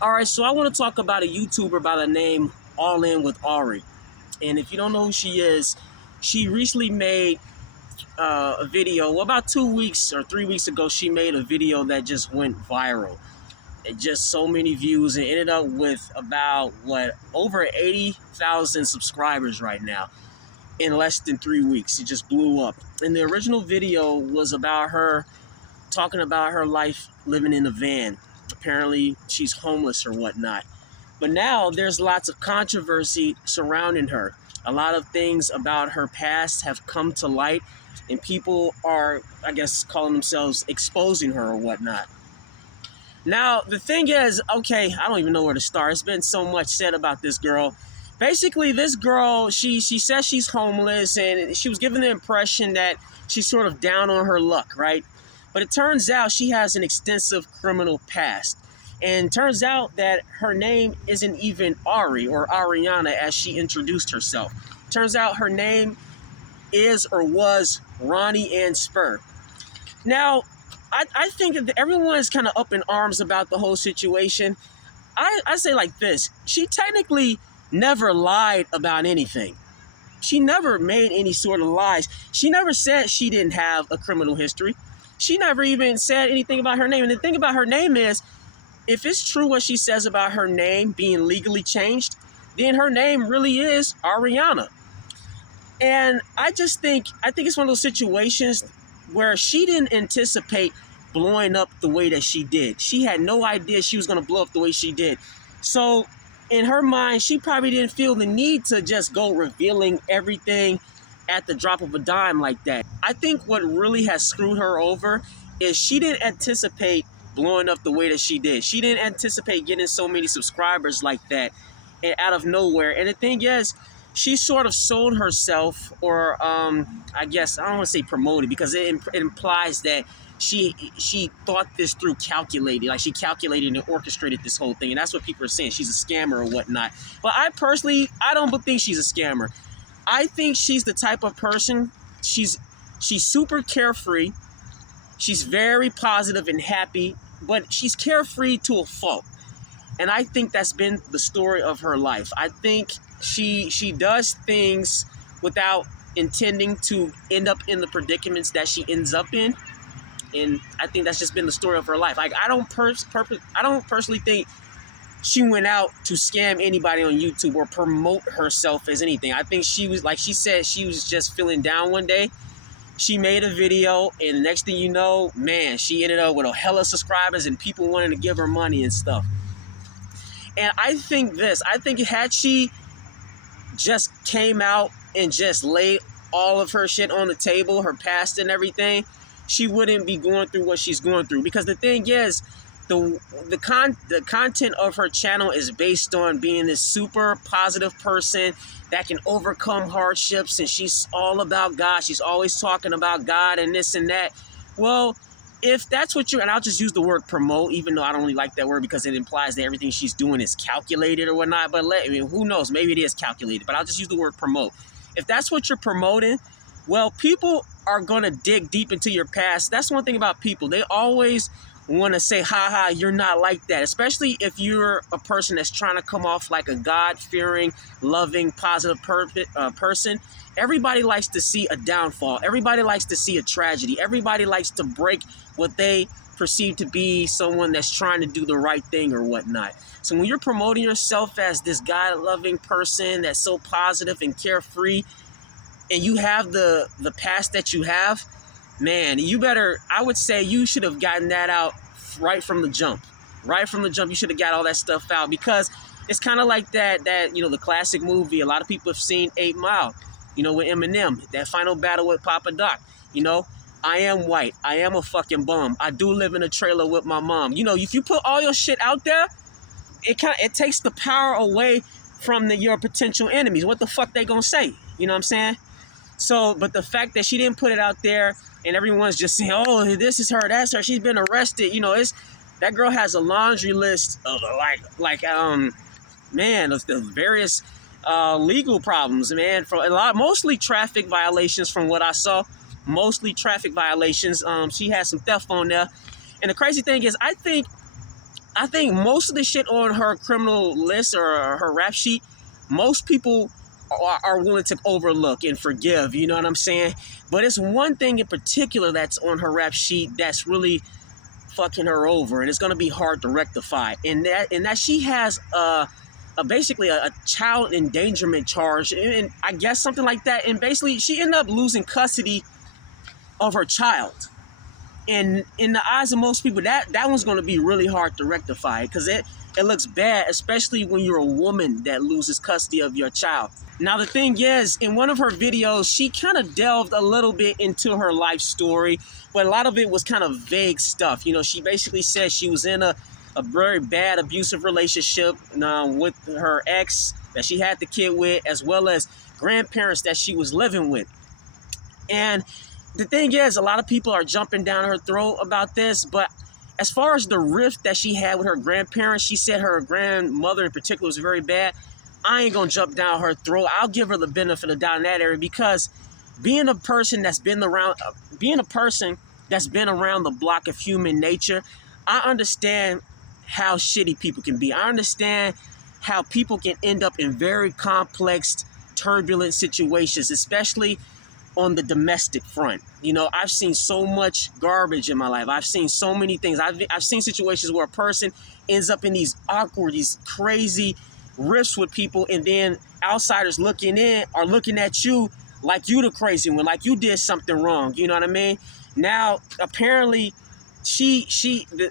All right, so I want to talk about a YouTuber by the name AllinwithAri. And if you don't know who she is, she recently made a video. Well, about 2 weeks or 3 weeks ago, she made a video that just went viral. It just so many views and ended up with about, over 80,000 subscribers right now in less than 3 weeks. It just blew up. And the original video was about her talking about her life living in a van. Apparently, she's homeless or whatnot. But now there's lots of controversy surrounding her. A lot of things about her past have come to light, and people are, I guess, calling themselves exposing her or whatnot. Now, the thing is, okay, I don't even know where to start. It's been so much said about this girl. Basically, this girl, she says she's homeless, and she was given the impression that she's sort of down on her luck, right? But it turns out she has an extensive criminal past. And turns out that her name isn't even Ari or Ariana as she introduced herself. Turns out her name is or was Ronnie Ann Spur. Now, I think that everyone is kind of up in arms about the whole situation. I say like this. She technically never lied about anything. She never made any sort of lies. She never said she didn't have a criminal history. She never even said anything about her name. And the thing about her name is, if it's true what she says about her name being legally changed, then her name really is Ariana. And I think it's one of those situations where she didn't anticipate blowing up the way that she did. She had no idea she was going to blow up the way she did. So in her mind, she probably didn't feel the need to just go revealing everything at the drop of a dime like that. I think what really has screwed her over is she didn't anticipate blowing up the way that she did. She didn't anticipate getting so many subscribers like that and out of nowhere. And the thing is, she sort of sold herself, or I guess I don't want to say promoted, because it implies that she thought this through, calculated, like she calculated and orchestrated this whole thing. And that's what people are saying. She's a scammer or whatnot. But I personally don't think she's a scammer. I think she's the type of person, she's super carefree. She's very positive and happy, but she's carefree to a fault. And I think that's been the story of her life. I think she does things without intending to end up in the predicaments that she ends up in. And I think that's just been the story of her life. Like, I don't personally think she went out to scam anybody on YouTube or promote herself as anything. I think she was, like she said, she was just feeling down one day. She made a video, and the next thing you know, man, she ended up with a hella subscribers and people wanting to give her money and stuff. And I think had she just came out and just laid all of her shit on the table, her past and everything, she wouldn't be going through what she's going through. Because the thing is, the content of her channel is based on being this super positive person that can overcome hardships, and she's all about God. She's always talking about God and this and that. Well, if that's what and I'll just use the word promote, even though I don't really like that word because it implies that everything she's doing is calculated or whatnot. But who knows? Maybe it is calculated, but I'll just use the word promote. If that's what you're promoting, well, people are going to dig deep into your past. That's one thing about people. They always want to say, ha, you're not like that. Especially if you're a person that's trying to come off like a God-fearing, loving, positive person. Everybody likes to see a downfall. Everybody likes to see a tragedy. Everybody likes to break what they perceive to be someone that's trying to do the right thing or whatnot. So when you're promoting yourself as this God-loving person that's so positive and carefree, and you have the past that you have, man, I would say you should have gotten that out right from the jump. Right from the jump, you should have got all that stuff out, because it's kind of like that, the classic movie. A lot of people have seen 8 Mile, with Eminem, that final battle with Papa Doc. I am white. I am a fucking bum. I do live in a trailer with my mom. If you put all your shit out there, it takes the power away from your potential enemies. What the fuck they gonna say? You know what I'm saying? So, but the fact that she didn't put it out there and everyone's just saying, oh, this is her, that's her, she's been arrested. That girl has a laundry list of the various legal problems, man. Mostly traffic violations from what I saw. Mostly traffic violations. She had some theft on there. And the crazy thing is, I think I think most of the shit on her criminal list or her rap sheet, most people are willing to overlook and forgive, you know what I'm saying? But it's one thing in particular that's on her rap sheet that's really fucking her over, and it's going to be hard to rectify. And that she has basically a child endangerment charge, and I guess something like that. And basically, she ended up losing custody of her child. And in the eyes of most people, that one's going to be really hard to rectify, because it looks bad, especially when you're a woman that loses custody of your child. Now, the thing is, in one of her videos, she kind of delved a little bit into her life story, but a lot of it was kind of vague stuff. You know, she basically said she was in a very bad abusive relationship with her ex that she had the kid with, as well as grandparents that she was living with. And the thing is, a lot of people are jumping down her throat about this, but as far as the rift that she had with her grandparents, she said her grandmother in particular was very bad. I ain't gonna jump down her throat. I'll give her the benefit of doubt in that area, because being a person that's been around the block of human nature, I understand how shitty people can be. I understand how people can end up in very complex, turbulent situations, especially on the domestic front. You know, I've seen so much garbage in my life. I've seen so many things. I've seen situations where a person ends up in these awkward, these crazy rifts with people, and then outsiders looking in are looking at you like you the crazy one, like you did something wrong. You know what I mean? Now, apparently,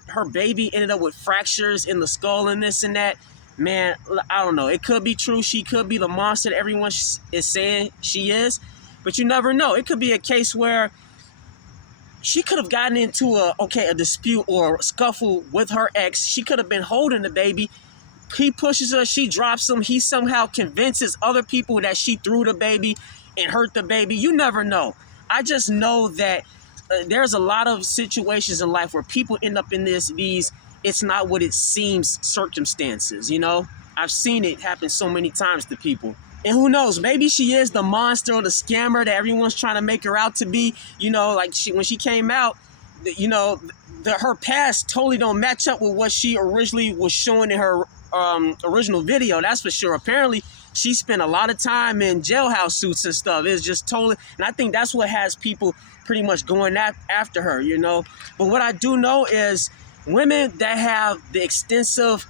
her baby ended up with fractures in the skull and this and that. Man, I don't know. It could be true. She could be the monster that everyone is saying she is. But you never know. It could be a case where she could have gotten into a dispute or a scuffle with her ex. She could have been holding the baby. He pushes her, she drops him. He somehow convinces other people that she threw the baby and hurt the baby. You never know. I just know that there's a lot of situations in life where people end up in these it's not what it seems circumstances, you know? I've seen it happen so many times to people. And who knows, maybe she is the monster or the scammer that everyone's trying to make her out to be. You know, like when she came out, you know, her past totally don't match up with what she originally was showing in her original video. That's for sure. Apparently, she spent a lot of time in jailhouse suits and stuff. It's just totally, and I think that's what has people pretty much going after her, you know. But what I do know is women that have the extensive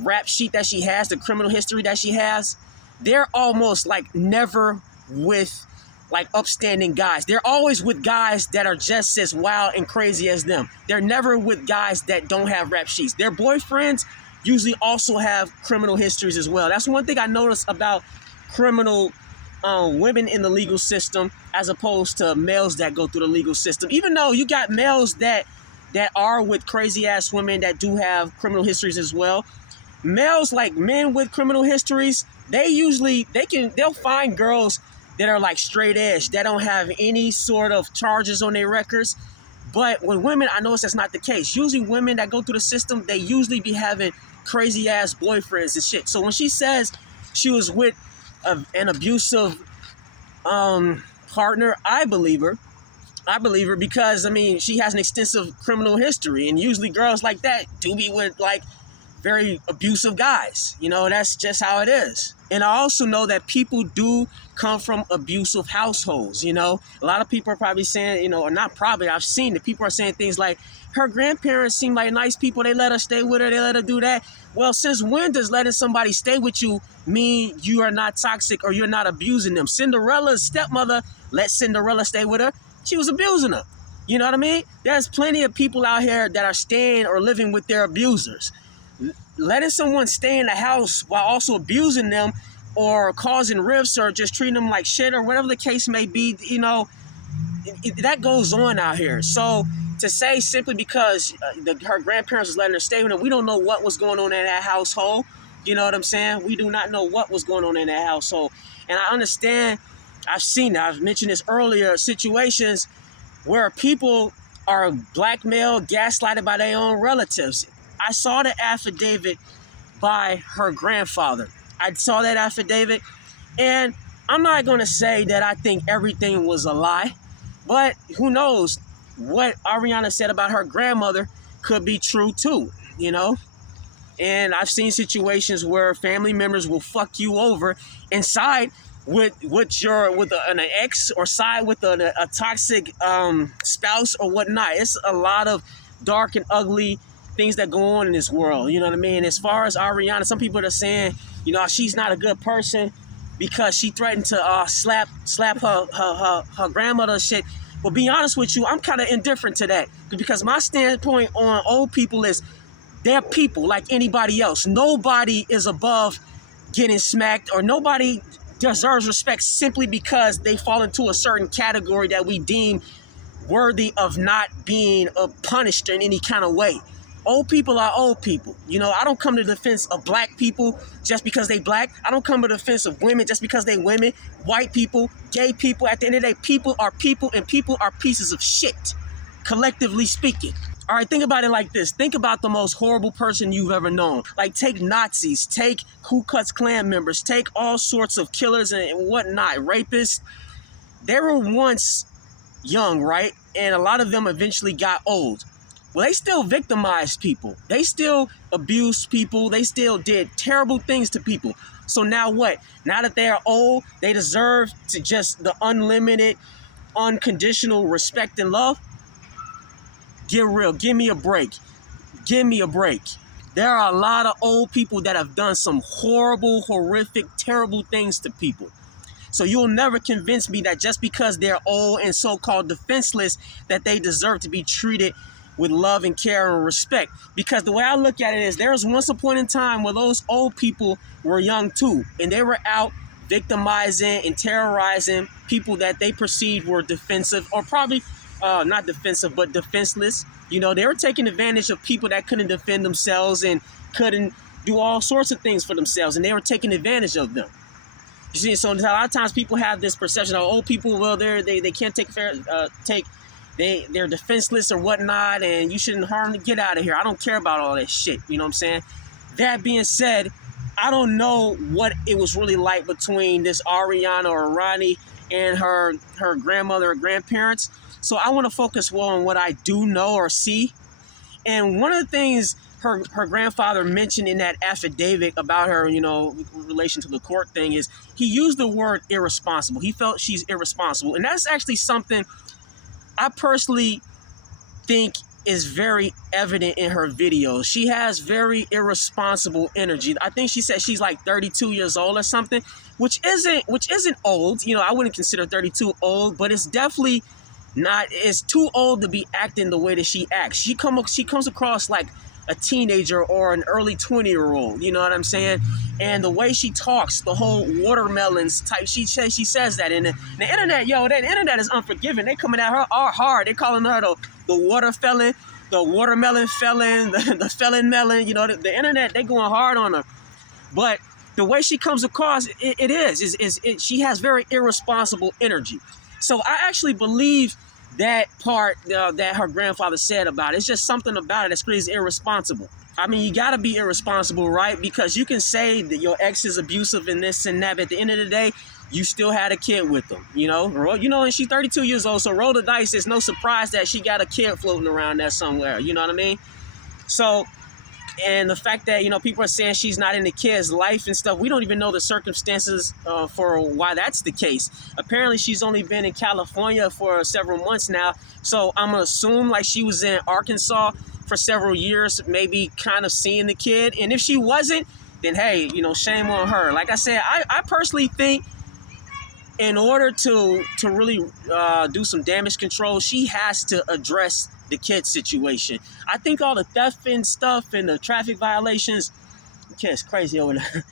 rap sheet that she has, the criminal history that she has, they're almost like never with like upstanding guys. They're always with guys that are just as wild and crazy as them. They're never with guys that don't have rap sheets. Their boyfriends usually also have criminal histories as well. That's one thing I noticed about criminal women in the legal system as opposed to males that go through the legal system. Even though you got males that are with crazy ass women that do have criminal histories as well. Males, like men with criminal histories, they'll find girls that are like straight edge, that don't have any sort of charges on their records. But with women, I notice that's not the case. Usually women that go through the system, they usually be having crazy ass boyfriends and shit. So when she says she was with an abusive partner, I believe her. Because, I mean, she has an extensive criminal history. And usually girls like that do be with like very abusive guys. You know, that's just how it is. And I also know that people do come from abusive households, you know. A lot of people are probably saying, you know, or not probably, I've seen that people are saying things like, her grandparents seem like nice people, they let her stay with her, they let her do that. Well, since when does letting somebody stay with you mean you are not toxic or you're not abusing them? Cinderella's stepmother let Cinderella stay with her. She was abusing her. You know what I mean? There's plenty of people out here that are staying or living with their abusers. Letting someone stay in the house while also abusing them or causing rifts or just treating them like shit or whatever the case may be, you know, that goes on out here. So to say simply because her grandparents was letting her stay with them, we don't know what was going on in that household. You know what I'm saying? We do not know what was going on in that household. And I understand, I've mentioned this earlier, situations where people are blackmailed, gaslighted by their own relatives. I saw the affidavit by her grandfather. I saw that affidavit, and I'm not going to say that I think everything was a lie, but who knows? What Ariana said about her grandmother could be true too, you know? And I've seen situations where family members will fuck you over and side with an ex, or side with a toxic spouse or whatnot. It's a lot of dark and ugly things that go on in this world. You know what I mean? As far as Ariana, some people are saying, you know, she's not a good person because she threatened to slap her grandmother shit. But be honest with you, I'm kind of indifferent to that, because my standpoint on old people is they're people like anybody else. Nobody is above getting smacked, or nobody deserves respect simply because they fall into a certain category that we deem worthy of not being punished in any kind of way. Old people are old people. You know, I don't come to the defense of black people just because they black. I don't come to the defense of women just because they women. White people, gay people. At the end of the day, people are people, and people are pieces of shit, collectively speaking. All right, think about it like this. Think about the most horrible person you've ever known. Like, take Nazis, take Ku Klux Klan members, take all sorts of killers and whatnot, rapists. They were once young, right? And a lot of them eventually got old. Well, they still victimized people. They still abused people. They still did terrible things to people. So now what? Now that they are old, they deserve to just the unlimited, unconditional respect and love? Get real. Give me a break. Give me a break. There are a lot of old people that have done some horrible, horrific, terrible things to people. So you'll never convince me that just because they're old and so-called defenseless that they deserve to be treated with love and care and respect. Because the way I look at it is, there was once a point in time where those old people were young too, and they were out victimizing and terrorizing people that they perceived were defensive, or probably not defensive, but defenseless. You know, they were taking advantage of people that couldn't defend themselves and couldn't do all sorts of things for themselves, and they were taking advantage of them. You see, so a lot of times people have this perception of old people, well, they can't they're defenseless or whatnot, and you shouldn't harm them. Get out of here. I don't care about all that shit. You know what I'm saying? That being said, I don't know what it was really like between this Ariana or Ronnie and her grandmother or grandparents. So I want to focus more on what I do know or see. And one of the things her grandfather mentioned in that affidavit about her, you know, in relation to the court thing, is he used the word irresponsible. He felt she's irresponsible. And that's actually something I personally think is very evident in her videos. She has very irresponsible energy. I think she said she's like 32 years old or something, which isn't old. You know, I wouldn't consider 32 old, but it's definitely not. It's too old to be acting the way that she acts. She comes across like a teenager or an early 20-year-old. You know what I'm saying? And the way she talks, the whole watermelons type, she says that. And the internet, the internet is unforgiving. They coming at her all hard. They calling her the water felon, the watermelon felon, the felon melon. You know, the internet, they going hard on her. But the way she comes across, she has very irresponsible energy. So I actually believe that part that her grandfather said about it. It's just something about it that screams irresponsible. I mean, you got to be irresponsible, right? Because you can say that your ex is abusive and this and that, but at the end of the day, you still had a kid with them, you know? And she's 32 years old, so roll the dice. It's no surprise that she got a kid floating around there somewhere, you know what I mean? So, and the fact that, you know, people are saying she's not in the kid's life and stuff, we don't even know the circumstances for why that's the case. Apparently, she's only been in California for several months now, so I'm going to assume like she was in Arkansas for several years, maybe kind of seeing the kid. And if she wasn't, then hey, you know, shame on her. Like I said, I personally think in order to really do some damage control, she has to address the kid situation. I think all the theft and stuff and the traffic violations, the kid's crazy over there.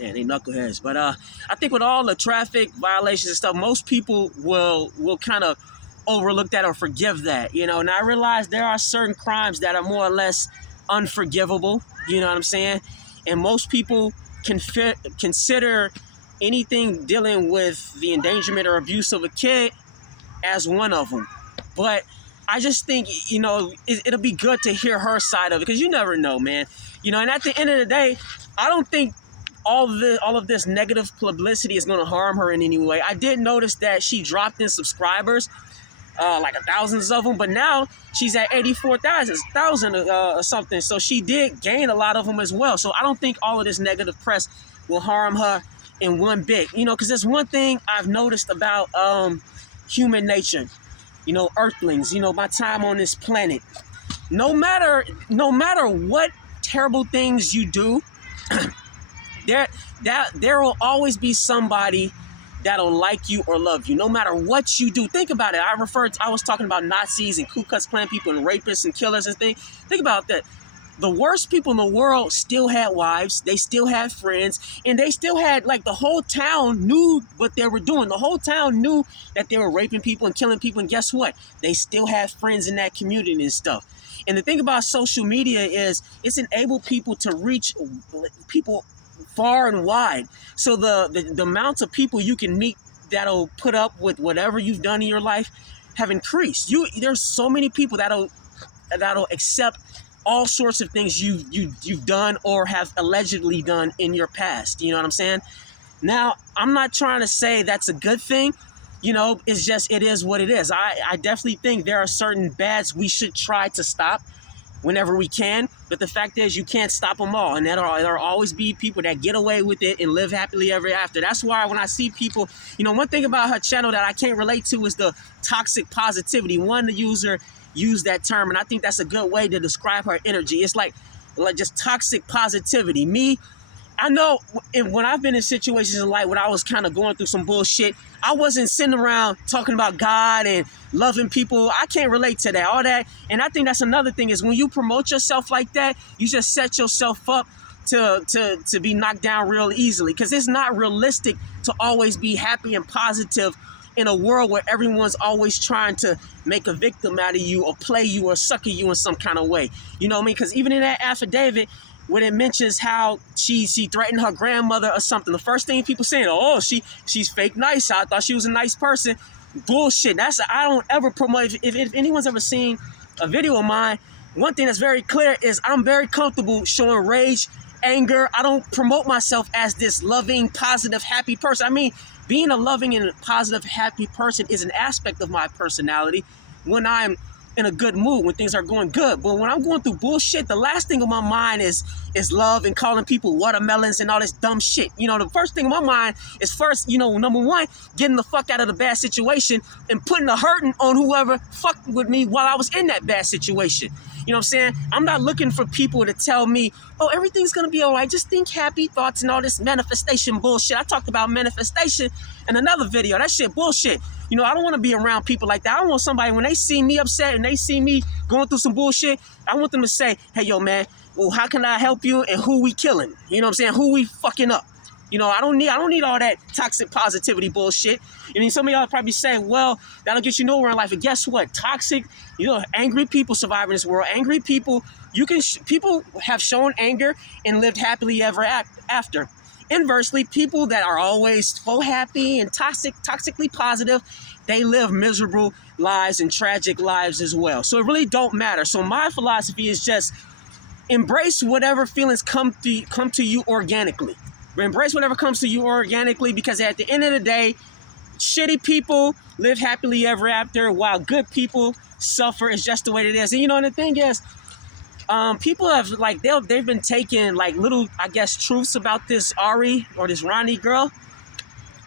Man, they knuckleheads. But I think with all the traffic violations and stuff, most people will kind of overlook that or forgive that, you know. And I realize there are certain crimes that are more or less unforgivable, you know what I'm saying? And most people consider anything dealing with the endangerment or abuse of a kid as one of them. But I just think, you know, it'll be good to hear her side of it, because you never know, man. You know, and at the end of the day, I don't think all of this negative publicity is going to harm her in any way. I did notice that she dropped in subscribers. like thousands of them, but now she's at 84,000 or something. So she did gain a lot of them as well. So I don't think all of this negative press will harm her in one bit, you know, because there's one thing I've noticed about human nature, you know, earthlings, you know, my time on this planet. No matter what terrible things you do, there will always be somebody that'll like you or love you, no matter what you do. Think about it. I was talking about Nazis and Ku Klux Klan people and rapists and killers and things. Think about that. The worst people in the world still had wives, they still had friends, and they still had, like, the whole town knew what they were doing. The whole town knew that they were raping people and killing people, and guess what? They still had friends in that community and stuff. And the thing about social media is it's enabled people to reach people far and wide. So the amounts of people you can meet that'll put up with whatever you've done in your life have increased. There's so many people that'll accept all sorts of things you've done or have allegedly done in your past. You know what I'm saying? Now, I'm not trying to say that's a good thing. You know, it's just, it is what it is. I definitely think there are certain bads we should try to stop whenever we can, but the fact is you can't stop them all, and there'll always be people that get away with it and live happily ever after. That's why when I see people, you know, one thing about her channel that I can't relate to is the toxic positivity. One user used that term, and I think that's a good way to describe her energy. It's like just toxic positivity. Me, I know when I've been in situations in life when I was kind of going through some bullshit, I wasn't sitting around talking about God and loving people. I can't relate to that, all that. And I think that's another thing is when you promote yourself like that, you just set yourself up to be knocked down real easily, because it's not realistic to always be happy and positive in a world where everyone's always trying to make a victim out of you or play you or sucker you in some kind of way. You know what I mean? Because even in that affidavit, when it mentions how she threatened her grandmother or something, the first thing people saying, oh, she's fake nice. I thought she was a nice person. Bullshit. I don't ever promote. If anyone's ever seen a video of mine, one thing that's very clear is I'm very comfortable showing rage, anger. I don't promote myself as this loving, positive, happy person. I mean, being a loving and positive, happy person is an aspect of my personality when I'm in a good mood, when things are going good. But when I'm going through bullshit, the last thing on my mind is love and calling people watermelons and all this dumb shit. You know, the first thing on my mind is first, you know, number one, getting the fuck out of the bad situation and putting the hurting on whoever fucked with me while I was in that bad situation. You know what I'm saying? I'm not looking for people to tell me, oh, everything's going to be all right. Just think happy thoughts and all this manifestation bullshit. I talked about manifestation in another video. That shit bullshit. You know, I don't want to be around people like that. I don't want somebody, when they see me upset and they see me going through some bullshit, I want them to say, hey, yo, man, well, how can I help you and who we killing? You know what I'm saying? Who we fucking up? You know, I don't need all that toxic positivity bullshit. I mean, some of y'all probably say, well, that'll get you nowhere in life. And guess what? Toxic, you know, angry people survive in this world. Angry people, people have shown anger and lived happily ever after. Inversely, people that are always so happy and toxically positive, they live miserable lives and tragic lives as well. So it really don't matter. So my philosophy is just embrace whatever feelings come to you organically. Embrace whatever comes to you organically, because at the end of the day, shitty people live happily ever after, while good people suffer. It's just the way it is. And you know, and the thing is, people have, like, they've been taking, like, little, I guess, truths about this Ari or this Ronnie girl,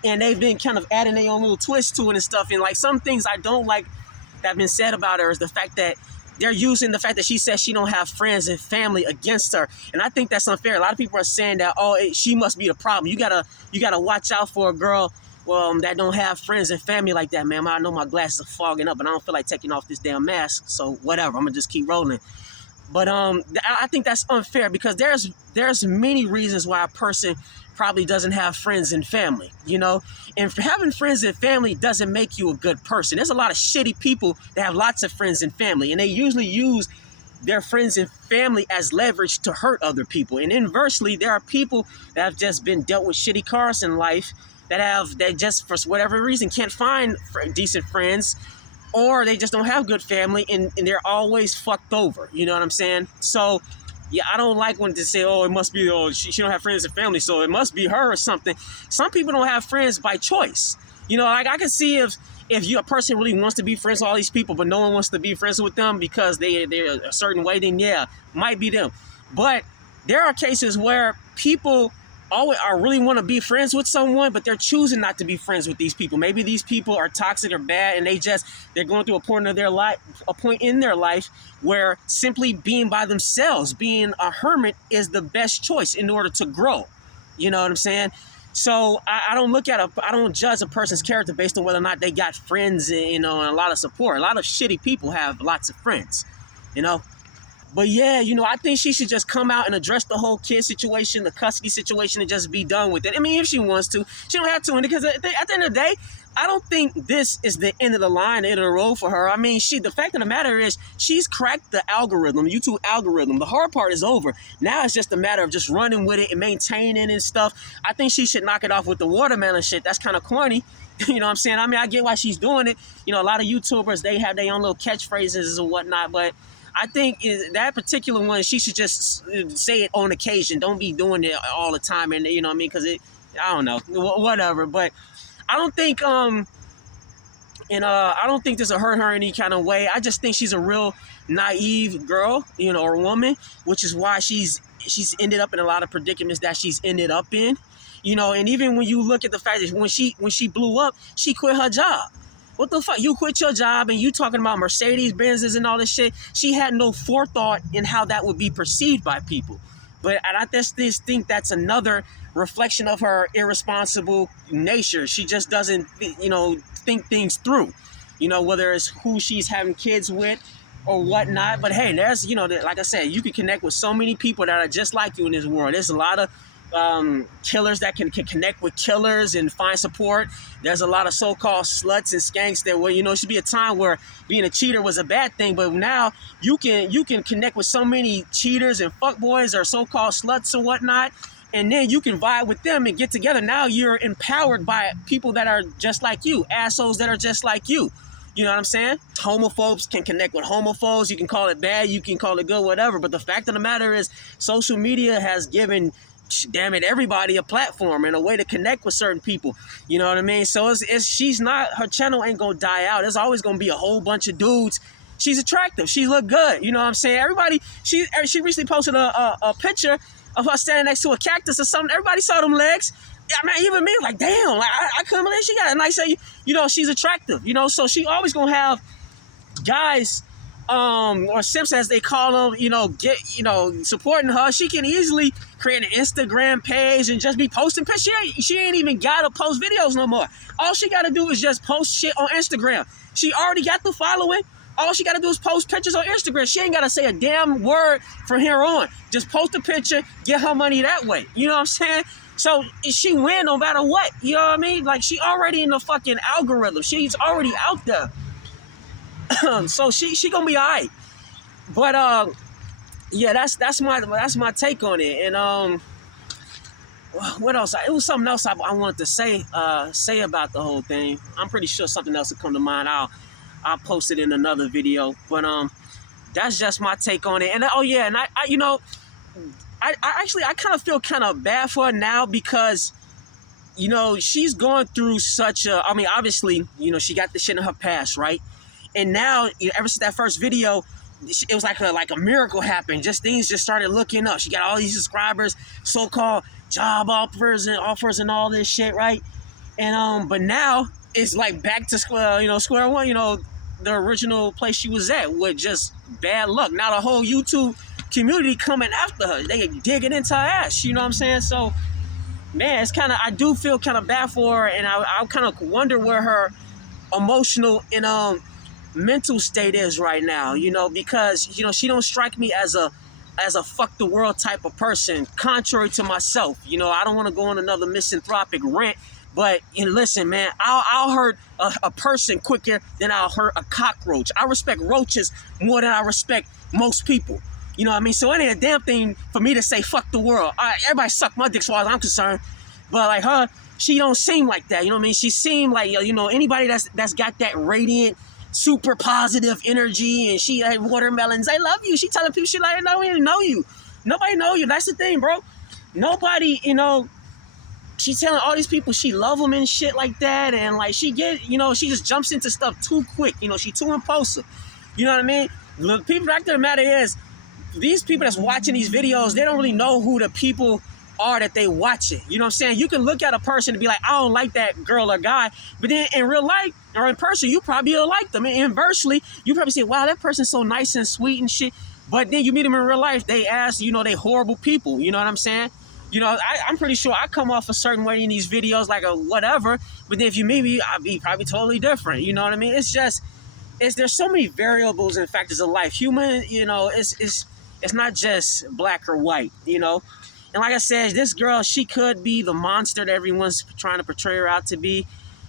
and they've been kind of adding their own little twist to it and stuff. And, like, some things I don't like that have been said about her is the fact that they're using the fact that she says she don't have friends and family against her. And I think that's unfair. A lot of people are saying that, oh, she must be the problem. You gotta watch out for a girl that don't have friends and family like that, man. I know my glasses are fogging up, and I don't feel like taking off this damn mask. So whatever, I'm gonna just keep rolling. But I think that's unfair, because there's many reasons why a person probably doesn't have friends and family, you know? And having friends and family doesn't make you a good person. There's a lot of shitty people that have lots of friends and family, and they usually use their friends and family as leverage to hurt other people. And inversely, there are people that have just been dealt with shitty cards in life that just, for whatever reason, can't find decent friends, or they just don't have good family, and they're always fucked over. You know what I'm saying? So, yeah, I don't like when they say, oh, it must be, oh, she don't have friends and family, so it must be her or something. Some people don't have friends by choice. You know, like, I can see if if a person really wants to be friends with all these people, but no one wants to be friends with them because they're a certain way, then yeah, might be them. But there are cases where people always are really want to be friends with someone, but they're choosing not to be friends with these people. Maybe these people are toxic or bad, and they're going through a point in their life where simply being by themselves, being a hermit, is the best choice in order to grow. You know what I'm saying? So I don't judge a person's character based on whether or not they got friends, and a lot of support. A lot of shitty people have lots of friends, But yeah, I think she should just come out and address the whole kid situation, the custody situation, and just be done with it. I mean, if she wants to, she don't have to, because at the end of the day, I don't think this is the end of the line, the end of the road for her. I mean, the fact of the matter is, she's cracked the algorithm, YouTube algorithm. The hard part is over. Now it's just a matter of just running with it and maintaining and stuff. I think she should knock it off with the watermelon shit. That's kind of corny. You know what I'm saying? I mean, I get why she's doing it. A lot of YouTubers, they have their own little catchphrases and whatnot, but I think that particular one, she should just say it on occasion. Don't be doing it all the time, and you know what I mean? Because I don't know, whatever. But I don't think, I don't think this will hurt her any kind of way. I just think she's a real naive girl, or woman, which is why she's ended up in a lot of predicaments that she's ended up in, And even when you look at the fact that when she blew up, she quit her job. What the fuck? You quit your job and you talking about Mercedes Benzes and all this shit. She had no forethought in how that would be perceived by people. But I just think that's another reflection of her irresponsible nature. She just doesn't, think things through, whether it's who she's having kids with or whatnot. But hey, there's, like I said, you can connect with so many people that are just like you in this world. There's a lot of killers that can connect with killers and find support. There's a lot of so-called sluts and skanks that where it should be a time where being a cheater was a bad thing, but now you can connect with so many cheaters and fuckboys or so-called sluts and whatnot, and then you can vibe with them and get together. Now you're empowered by people that are just like you, assholes that are just like you. You know what I'm saying? Homophobes can connect with homophobes. You can call it bad, you can call it good, whatever. But the fact of the matter is, social media has given, damn it, everybody a platform and a way to connect with certain people. You know what I mean? So her channel ain't gonna die out. There's always gonna be a whole bunch of dudes. She's attractive. She look good. You know what I'm saying? Everybody, she recently posted a picture of her standing next to a cactus or something. Everybody saw them legs. I mean, even me, like, damn, like, I couldn't believe she got it. And I say, she's attractive, so she always gonna have guys, or simps as they call them, supporting her. She can easily create an Instagram page and just be posting pictures. She ain't even gotta post videos no more. All she gotta do is just post shit on Instagram. She already got the following. All she gotta do is post pictures on Instagram. She ain't gotta say a damn word from here on. Just post a picture, get her money that way. You know what I'm saying? So she win no matter what. You know what I mean? Like, she already in the fucking algorithm. She's already out there. So she gonna be all right. But yeah, that's my take on it. And what else? It was something else I wanted to say about the whole thing. I'm pretty sure something else will come to mind. I'll post it in another video. But that's just my take on it. And I kind of feel kind of bad for her now because she's going through such a, I mean, obviously, she got the shit in her past, right? And now, ever since that first video, it was like a miracle happened. Just things just started looking up. She got all these subscribers, so-called job offers and all this shit, right? And but now it's like back to square one. The original place she was at with just bad luck. Now the whole YouTube community coming after her. They digging into her ass. You know what I'm saying? So, man, it's I do feel kind of bad for her, and I kind of wonder where her emotional and mental state is right now, because she don't strike me as a fuck the world type of person, contrary to myself. I don't want to go on another misanthropic rant, but listen, man, I'll hurt a person quicker than I'll hurt a cockroach. I respect roaches more than I respect most people. You know what I mean? So it ain't a damn thing for me to say fuck the world. Everybody suck my dick as far as I'm concerned, but like her, she don't seem like that. You know what I mean? She seem like anybody that's got that radiant, super positive energy, and she like watermelons. I love you. She telling people she like, I don't even know you. Nobody know you. That's the thing, bro. Nobody, She telling all these people she love them and shit like that, and like she get, you know, she just jumps into stuff too quick. You know, she too impulsive. You know what I mean? The people back there, the matter is, these people that's watching these videos, they don't really know who the people are that they watching. You know what I'm saying? You can look at a person and be like, I don't like that girl or guy, but then in real life or in person, you probably like them. And inversely, you probably say, wow, that person's so nice and sweet and shit. But then you meet them in real life, they ask, you know, they horrible people. You know what I'm saying? You know, I'm pretty sure I come off a certain way in these videos, like a whatever. But then if you meet me, I'll be probably totally different. You know what I mean? It's just, there's so many variables and factors of life. Human, you know, it's not just black or white, you know. And like I said, this girl, she could be the monster that everyone's trying to portray her out to be,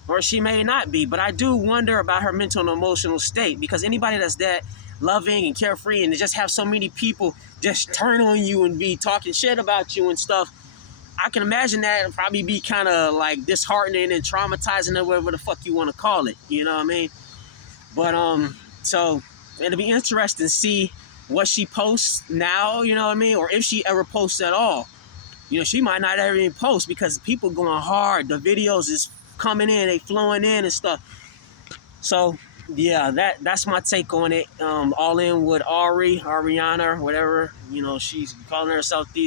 or she may not be. But I do wonder about her mental and emotional state, because anybody that's that loving and carefree and just have so many people just turn on you and be talking shit about you and stuff, I can imagine that it'd probably be kind of like disheartening and traumatizing or whatever the fuck you want to call it. You know what I mean? But so it'll be interesting to see what she posts now, you know what I mean? Or if she ever posts at all. You know, she might not ever even post because people going hard. The videos is coming in, they flowing in and stuff. So yeah, that's my take on it. All in with Ari, Ariana, whatever, you know, she's calling herself these